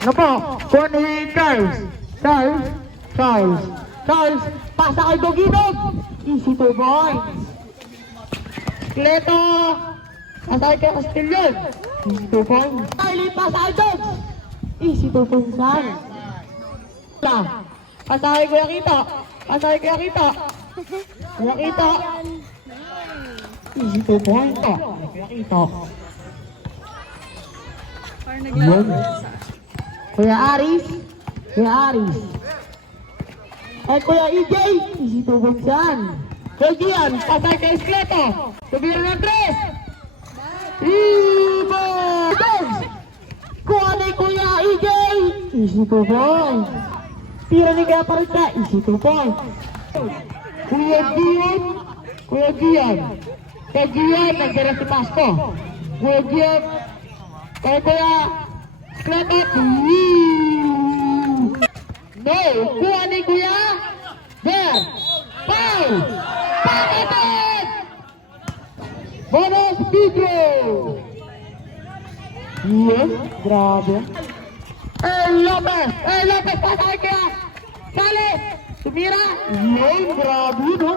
Ano po? Kuha ni Charles. Charles. Pasa kay Doginog. Easy 2 points. Kleto. Pasa kay Castillon. Easy 2 points. Kylie, pasa kay Dogs. Easy 2 points yan. Pasa kay Kuya Kita. Kuya Kita. Easy 2 points. Kuya Kita. Yun. Kuya Aris. At Kuya EJ, easy 2 points yan. Kuya Gian, pasay kay Skleto. Tubira ng 3. Dogs! Kuha ni Kuya EJ, easy 2 points. Tira ni Kuya Parita, easy 2 points. Kuya Gian, nagdira si Pasco. Kuya Gian, kay Kuya Skleto. No, kuha ni Kuya Bear. Foul! Pakitin! Bonus video! Yes, grabe. Lopez, pasay kaya Sales! Tumira! Yun, grabe, no?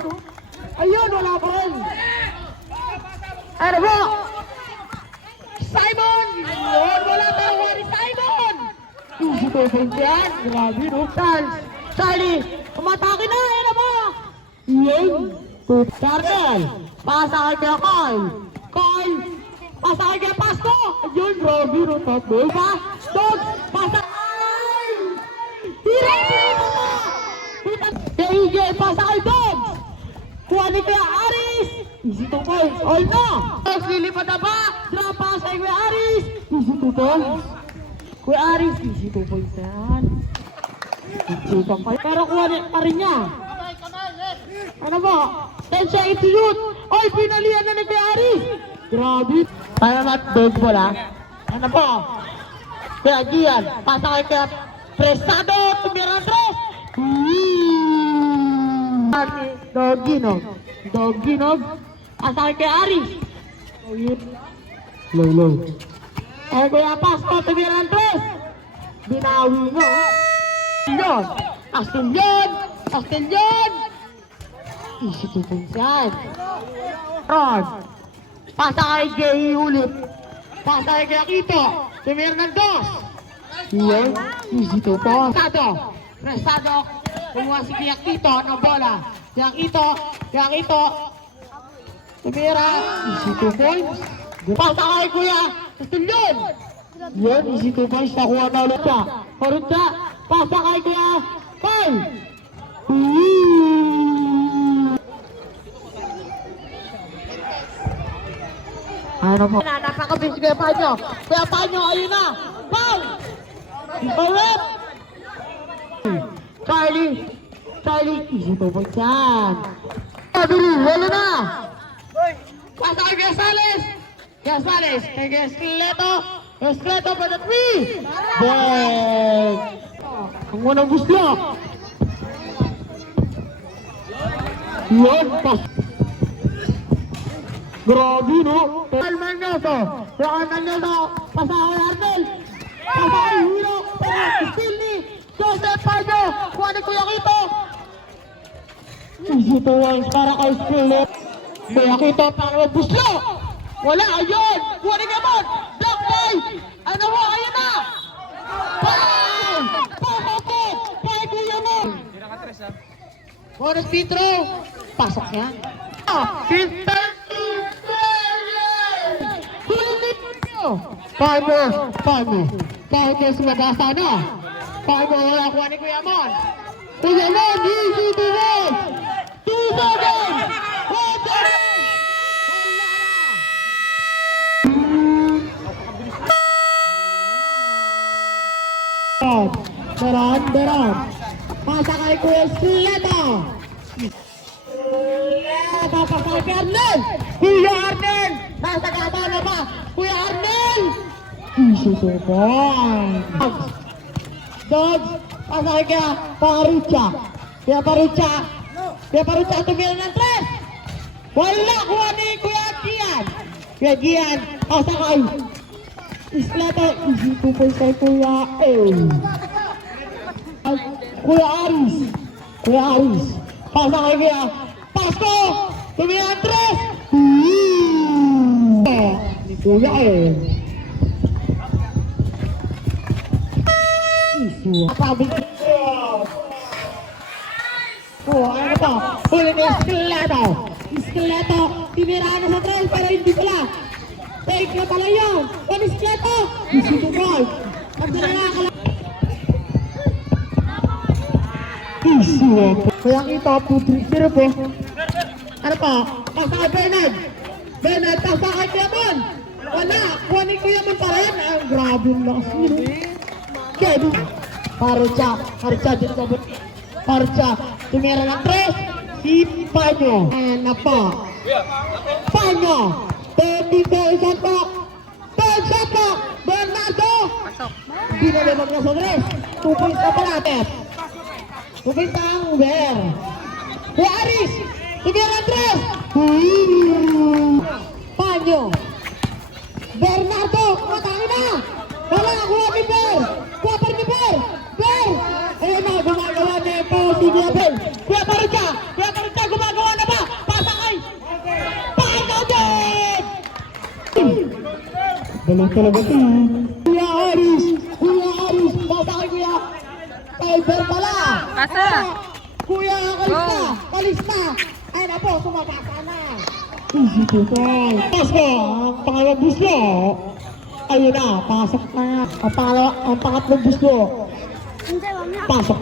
Ayun, wala pa rin. Ano po? Simon! Yun, wala pa rin Simon! Easy 2 points yan. Grabe, no? Charlie, umatake na. Yan na ba? Yun. Carmel. Pasa kay kaya Kyle. Pasa kay kaya Pasco. Yun, grabe, no? Top ball pa. Dogs. Pasa. Tira. Kaya EJ, pasa kay Dogs. Kuha ni kaya Aris. Easy 2 points. All na. Dogs, lilipad na ba? Drop pass kay kaya Aris. Easy 2 points. Kuya Aris, easy 2 points na yan. Pero kuha pa rin niya. Ano ba? 10 siya iti-shoot. Oy, pinalihan na ni Kuya Aris. Grabe. Kaya naman, dog ball ha. Ano ba? Kuya Gian, pasa kay Kuya Prestado. Tumira 3. Doginog. Pasa kay Kuya Aris. Low. Eh, Kuya Pasco, tumira ng 3. Binawi nyo. Castillon. Easy 2 points yan. Ron. Pasa kay Jay ulit. Pasa kay Akito. Tumira ng 2. Yan. Easy 2 points. Prestado. Kumuha si Akito ng bola. Akito. Tumira. Easy 2 points. Pasa kay Kuya Castillon. Yan, easy 2 points. Nakuha na ulit siya. Parunta. Pasa kay Kuya Kyle. Ano po? Napakabis Kuya Panyo. Ayun na. Foul! Bawet! Charlie, easy 2 points yan. Wala na. Pasa kay Kuya Sales. Kay Skleto pa na 3. Bang! Ang unang gusto. Yan pa. Grabe, no? Almanyoso. Pasa kay Arnel. Pasa kay Hiro. Stilny. Joseph Pardo. Kuha ni Kuya Kito. Easy 2 points para kay Skleto. Kuya Kito para mag-gusto. Wala, ayun! Kuha ni Gamon! Block boy! Ano mo? Ayun na! Bang! Pakakot! Kaya Kuya mo! Bonus Petro! Pasok yan! Pintal! Paano? Kahit yung sumagasa na! Paano wala kuha ni Kuya Mon? Kuya Mon! Easy to win! 2-7! Beran. Pasa kay Kuya Skleto. Papasay kay Arnel. Kuya Arnel. Nasa gaba na ba? Kuya Arnel. Easy 2 points. Dogs. Pasa kay Parucha. Kuya Parucha tumira ng 3. Wala kuha ni Kuya Gian. Pasa kay Iskleto, easy 2 points kay Kuya A. Kuya Aris. Kuya Aris. Pasa kay Kuya Pasko. Tumira ang 3. Ni Kuya A. Easy. Sabi ko. Oh, ano to? Huli ni Iskeleto. Iskeleto, tinira na sa 3 pero hindi pala. Take na pala yun. One Iskeleto. Easy to ball. Magdala ka lang. Easy. Kaya kita, 2-3-0 po. Ano pa? Pasa kay Bernard. Bernard, pasa kay Kuyaman. Wala. Kuhanin Kuyaman pa rin. Ang grabe yung lakas nyo. Kedi. Parcha. Parcha. Dito ka ba? Parcha. Tumira ng 3. Si Panyo. And na pa. Panyo. 30 isang pa. Third shot pa. Bernardo. Hindi na limag na sa 3. 2 points na pa natin. 2 points ang Uber. Kuya Aris. Tumira ng 3. Panyo. Bernardo. Matangin na. Wala. Kuha ni Ber. Kuha pa ni Ber. Ber. Ayun na. Gumagawa na po si Diabel. Kuya Parcha. Kuya Parcha. Gumagawa na ba? Pasa kay Panyo din. Galing talaga ito. Kuya Aris. Kuya Aris. Pasa kay Kuya Ber pala. Pasa. Kuya Kalista. Kalista. Ay na po. Sumabasa na. Easy to ball. Pasko. Ang pangalawang gusto. Ayun na. Pasok na. Ang pangatlong gusto. Pasok.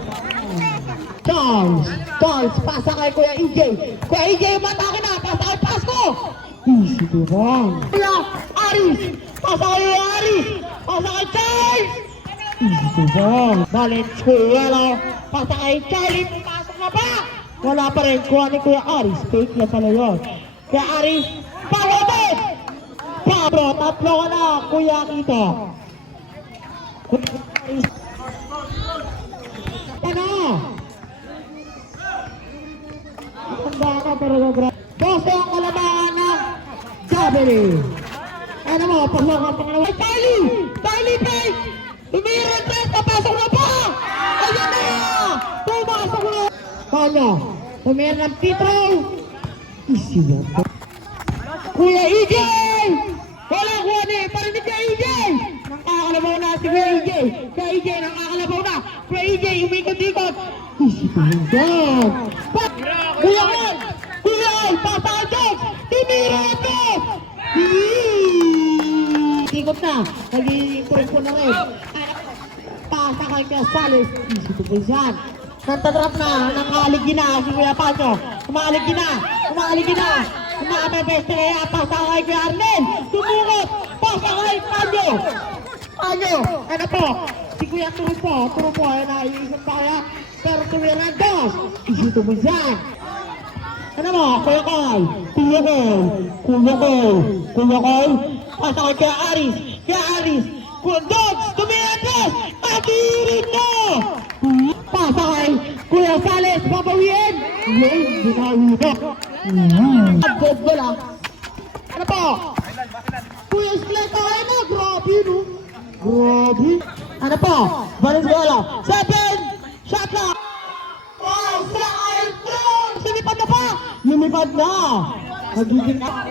Charles. Charles. Pasa kay Kuya EJ. Kuya EJ. Matake na. Pasa kay Pasko. Easy to ball. Kuya Aris. Pasa kay Kuya Aris. Pasa kay Charles. Easy to ball. Balik. Kuya lang. Pasa kay Charlie. Pasok na ba? Wala pa rin. Kuha ni Kuya Aris. Fake na pala yun. Kuya Aris. Pagod! Pablo. Tatlo ka na. Kuya Kito. Kuya Aris. Ano? Handa ka pero nabra. Boso ang kalabangan ng Jabili. Ano mo? Pasok ang pangalawa. Ay, Tylee! Tylee, Tylee! Tumira ang 3. Papasok na pa! Ayan na! Pumasok na! Kanya. Tumira ng Petro. Easy yan. Kuya EJ! Wala kuha ni! Parinig ka EJ! Nakakalabaw na si Kuya EJ! Kuya EJ, nakakalabaw na! Kuya EJ, umikot-ikot! Easy to yan! Kuya Juan! Kuya Ay! Pasa ka dyan! Tumira ito! Ikot na! Nag-i-improve ko na rin! Pasa kay Kuya Salis! Easy to yan! Nantatrap na! Nakaligin na si Kuya Pacho! Kumaligin na! Kumaligin na! Kumapepeste kaya pasa kay Kuya Arnel! Tumukot! Pasa kay Panyo! Panyo! Ano po? Si Kuya Turupo ay naiisip pa kaya pero tumira ng 2! Easy to yan! Ano mo? Kuya Koy! Kuya Koy! Kuya Koy! Kuya Koy! Pasa kay Kuya Aris! Kuya Aris! Kuya Dogs! Tumira ng 2! Patirin na! Pasa kay Kuya Sales! Papawiin! Yun! Binawi na! Good goal ah! Ano po? Kuya Iskeleto! Ay na! Grabe no! Grabe! Ano po? Valenzuela! 7! Shot na! Pasa kay Dogs! Lumipad na pa! Lumipad na! Nagiging na!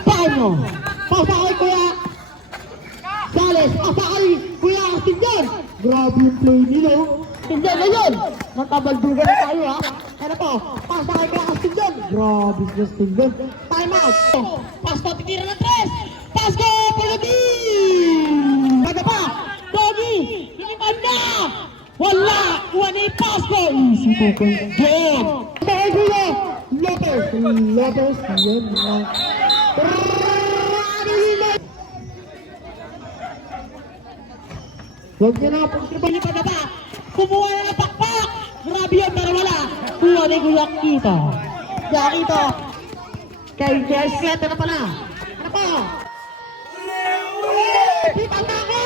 Paano? Pasa kay Kuya Sales! Pasa kay Kuya Astinjon! Grabe yung play nila! Astinjon na yun! Nagkabaldugan na tayo ha! Ano po? Pasa kay Kuya Astinjon! Grabe si Astinjon! Time out! Pasko titira ng 3! Pasko! Pagdating! Paga pa! Doggy! Lumipad na! Wala! Kuha ni Pasko! Easy to game! Dahil Kuya Lopez! Lopez! Yan na! Huwag niya na pagtripan pa na ba? Kumuha na ng pakpak! Grabe yun pero wala! Kuha ni Kuya Kito! Kuya Kito! Kay Iskeleto na pala! Ano pa? Kita na ka!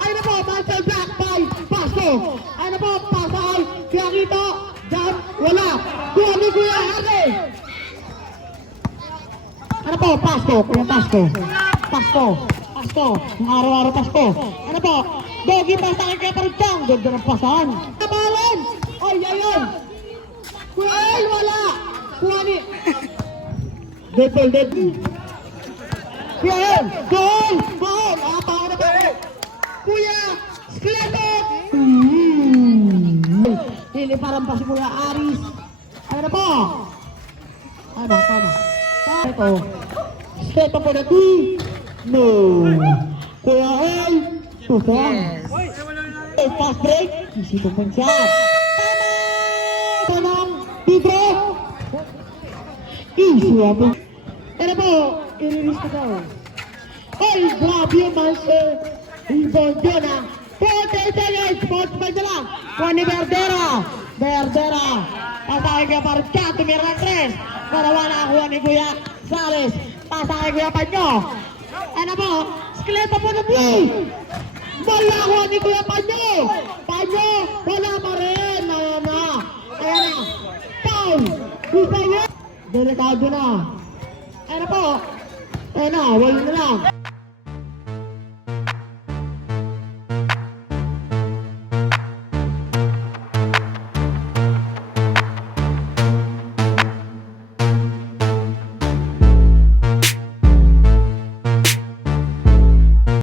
Ay na po! Marcel Black by Pasko! Ay na po! Pasay! Kuya Kito! Diyan! Wala! Kuha ni Kuya Harley! Ano po? Pasko! Kuya Pasko! Pasko! Pasko, ang araw-araw Pasko. Ano po? Doggy pasa kay Kaparuchang. Ganda ng pasahan. Kabalan! Ay, ayun! Well, wala! Kuha ni... Dead. Kuya yun! Goal! Goal! Ako na ba? Kuya! Skleto! Hindi parang pa si Kuya Aris. Ano na po? Tama. Ito. Skleto po na no! Kuya El! Tutong! Fast break! Easy to punch siya! Tanong! Tigre! Easy ako! Ano po? I-release ko daw. Ay! Grabe yung master! Rebound yun ah! 40 seconds! 45 na lang! Kuha ni Verdera! Pasakay kaya parang siya! Tumira ng 3! Karawa na kuha ni Kuya Sares! Pasakay kaya pa nyo! Ano po? Skeleto po na blue! Wala kuha ni Kuya Panyo! Wala pa rin! Ayan na! Foul! Isa yun! Delikado na! Ano po? Wala na lang!